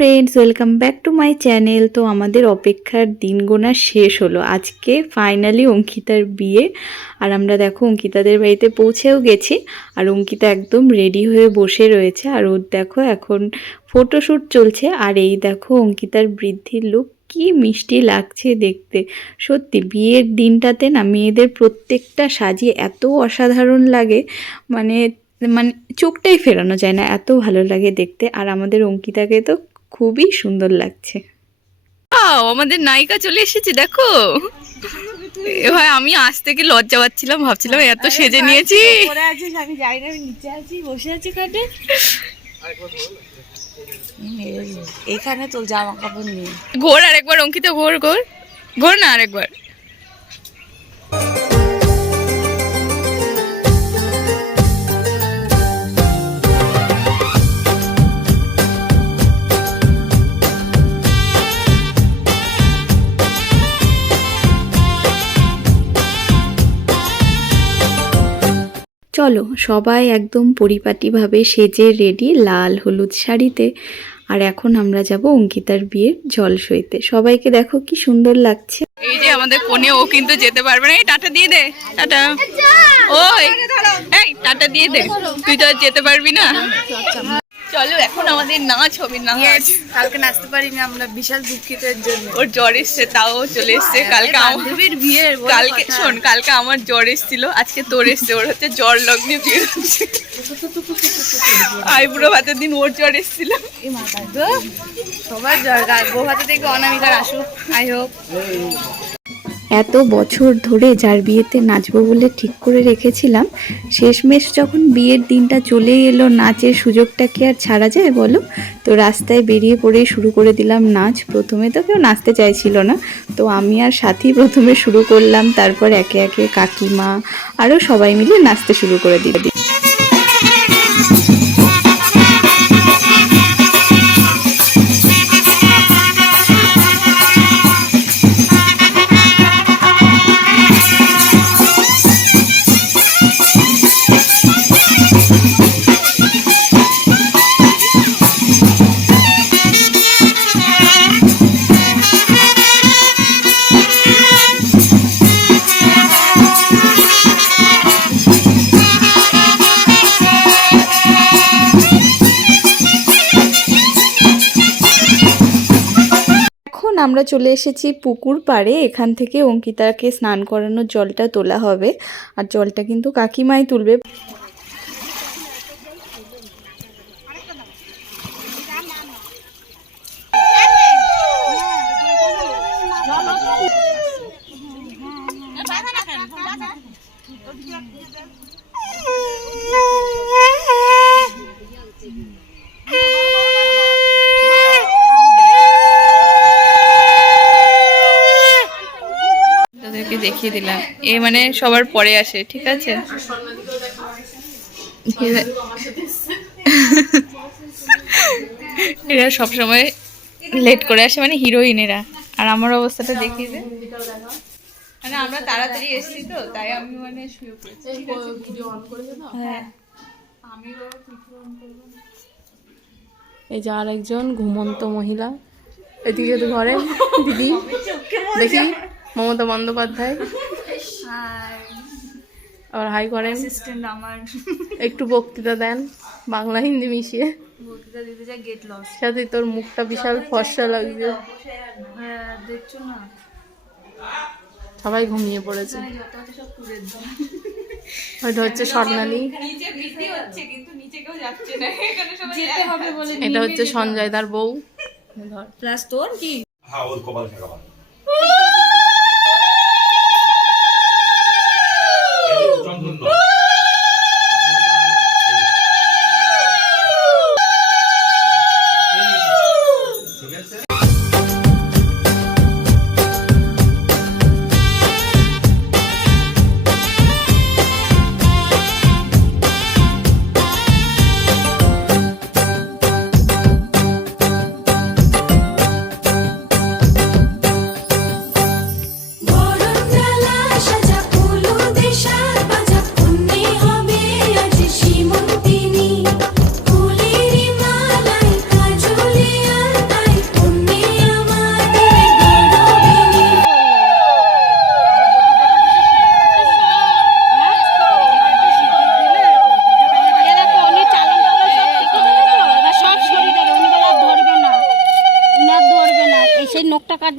Friends welcome back to my channel তো আমাদের অপেক্ষার দিন গোনা শেষ হলো। আজকে ফাইনালি অঙ্কিতার বিয়ে। আর আমরা দেখো অঙ্কিতাদের বাড়িতে পৌঁছেও গেছি। আর অঙ্কিতা একদম রেডি হয়ে বসে রয়েছে। আর ওর দেখো এখন ফটোশ্যুট চলছে। আর এই দেখো অঙ্কিতার বৃদ্ধির লুক কি মিষ্টি লাগছে দেখতে। সত্যি বিয়ের দিনটাতে না মেয়েদের প্রত্যেকটা সাজি এত অসাধারণ লাগে। মানে মানে চোখটাই ফেরানো যায় না। এত ভালো লাগে দেখতে। আর আমাদের অঙ্কিতাকে তো খুবই সুন্দর লাগছে। আও, আমাদের নায়িকা চলে এসেছে দেখো। এ ভাই আমি আজ থেকে লজ্জা পাচ্ছিলাম ভাবছিলাম এত সেজে নিয়েছি। আমি যাই না আমি নিচে আছি বসে আছি কাটে এখানে তো জামা কাপড় নেই। ঘোর আরেকবার অঙ্কিত ঘোর ঘোর। ঘোর না আরেকবার। চলো সবাই একদম পরিপাটিভাবে সেজে রেডি লাল হলুদ শাড়িতে। আর এখন আমরা যাব অঙ্কিতার বিয়ের জল সইতে। সবাইকে দেখো কি সুন্দর লাগছে। এই যে আমাদের কোনে ও কিন্তু যেতে পারবে না। এই টাটা দিয়ে দে টাটা। ওই এই টাটা দিয়ে দে। তুই তো আর যেতে পারবি না। চলো এখন আমাদের নাচ হবে নাচ কালকে নাচতে পারিনি আমরা বিশাল দুঃখিত এর জন্য। ওর জ্বর এসছে তাও চলে এসছে। কালকে আমার বান্ধবীর বিয়ের কালকে শোন কালকে আমার জ্বর এসেছিল আজকে তোর এসছে ওর হচ্ছে জ্বর লগ্নে বিয়ে হচ্ছে। আইবুড়ো ভাতের দিন ওর জ্বর এসেছিল। সবার জ্বর বউ হাতে থেকে অনামিকার আসুক আই হোপ এত বছর ধরে যার বিয়েতে নাচবো বলে ঠিক করে রেখেছিলাম, শেষমেশ যখন বিয়ের দিনটা চলে এলো, নাচের সুযোগটা কি আর ছাড়া যায় বলো? তো রাস্তায় বেরিয়ে পড়ে শুরু করে দিলাম নাচ। প্রথমে তো কেউ নাচতে চাইছিল না। তো আমি আর সাথী প্রথমে শুরু করলাম, তারপর একে একে কাকিমা, আরও সবাই মিলে নাচতে শুরু করে দিয়ে দিল। আমরা চলে এসেছি পুকুর পাড়ে এখান থেকে অঙ্কিতাকে স্নান করানোর জলটা তোলা হবে আর জলটা কিন্তু কাকিমাই তুলবে দেখিয়ে দিলাম। এ মানে সবার পরে আসে, ঠিক আছে? এরা সবসময় লেট করে আসে মানে হিরোইনেরা আর আমার অবস্থাটা দেখিয়ে দে মানে আমরা তাড়াতাড়ি এসেছি তো, তাই আমি মানে? হ্যাঁ। এই যে আর একজন ঘুমন্ত মহিলা। এদিকে তো ঘরে দিদি। দেখি। মমতা বন্দ্যোপাধ্যায়। আবার হাই করেন। অ্যাসিস্ট্যান্ট আমার। একটু বক্তৃতা দেন বাংলা হিন্দি মিশিয়ে। বক্তৃতা দিতে যায় গেট লস সাথে তোর মুখটা বিশাল ফর্সা লাগছে দেখছ না? সবাই ঘুমিয়ে পড়েছে। ওইটা হচ্ছে স্বর্ণালী। নিচে বৃষ্টি হচ্ছে কিন্তু নিচে কেউ যাচ্ছে না। এখানে সবাই যেতে হবে বলে এটা হচ্ছে সঞ্জয় দার বউ। প্লাস তোর কি? হ্যাঁ ওর কপাল থাকা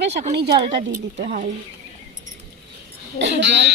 কাটবে সেখানেই জলটা দিয়ে দিতে হয়।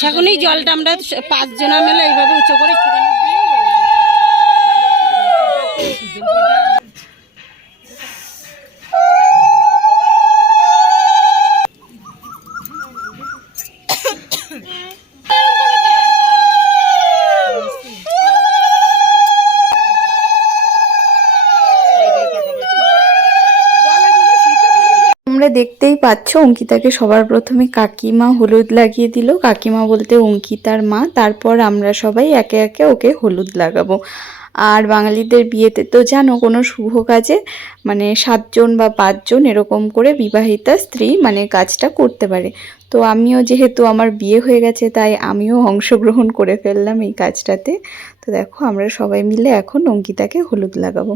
সেখানেই জলটা আমরা পাঁচজনা মেলে এইভাবে উঁচু করে তোমরা দেখতেই পাচ্ছ অঙ্কিতাকে সবার প্রথমে কাকিমা হলুদ লাগিয়ে দিল। কাকিমা বলতে অঙ্কিতার মা, তারপর আমরা সবাই একে একে ওকে হলুদ লাগাবো। আর বাঙালিদের বিয়েতে তো জানো কোনো শুভ কাজে মানে সাতজন বা পাঁচজন এরকম করে বিবাহিতা স্ত্রী মানে কাজটা করতে পারে। তো আমিও যেহেতু আমার বিয়ে হয়ে গেছে, তাই আমিও অংশগ্রহণ করে ফেললাম এই কাজটাতে। তো দেখো আমরা সবাই মিলে এখন অঙ্কিতাকে হলুদ লাগাবো।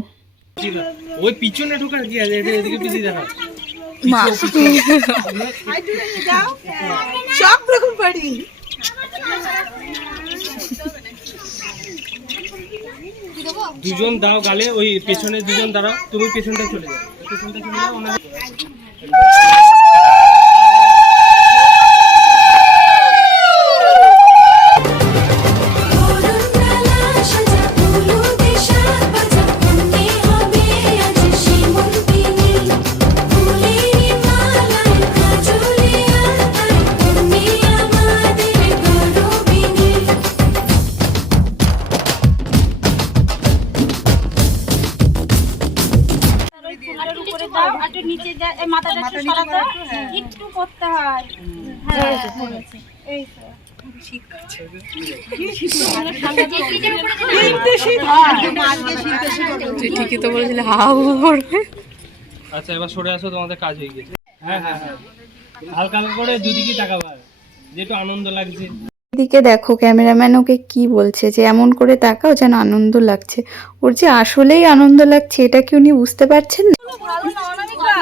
ওই পিছনে ঢোকার কি আছে? এদিকে পিছিয়ে দেখা সব রকম পারি দুজন দাও গালে, ওই পেছনে দুজন দাঁড়াও। তুমি পেছনটা চলে যাও। পেছনটা চলে যাও একটু নিচে যা মাথাটা একটু সরাতো। একটু করতে হয়। হ্যাঁ এই তো। ঠিকই তো। বলেছিলি হাউ করবে আচ্ছা এবার সরে আসো তোমাদের কাজ হয়ে গেছে। হ্যাঁ হ্যাঁ হ্যাঁ। হালকা হালকা করে দুদিকে তাকাবার যেটু আনন্দ লাগছে। এদিকে দেখো ক্যামেরাম্যান ওকে কি বলছে যে এমন করে তাকাও যেন আনন্দ লাগছে। ওর যে আসলেই আনন্দ লাগছে এটা কি উনি বুঝতে পারছেন না?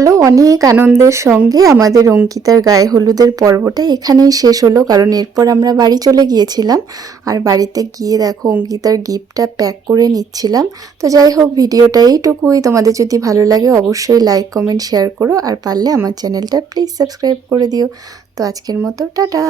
চলো, অনেক আনন্দের সঙ্গে আমাদের অঙ্কিতার গায়ে হলুদের পর্বটা এখানেই শেষ হলো, কারণ এরপর আমরা বাড়ি চলে গিয়েছিলাম। আর বাড়িতে গিয়ে দেখো, অঙ্কিতার গিফটটা প্যাক করে নিচ্ছিলাম। তো যাই হোক, ভিডিওটা এইটুকুই। তোমাদের যদি ভালো লাগে, অবশ্যই লাইক, কমেন্ট, শেয়ার করো। আর পারলে আমার চ্যানেলটা প্লিজ সাবস্ক্রাইব করে দিও। তো আজকের মতো, টাটা।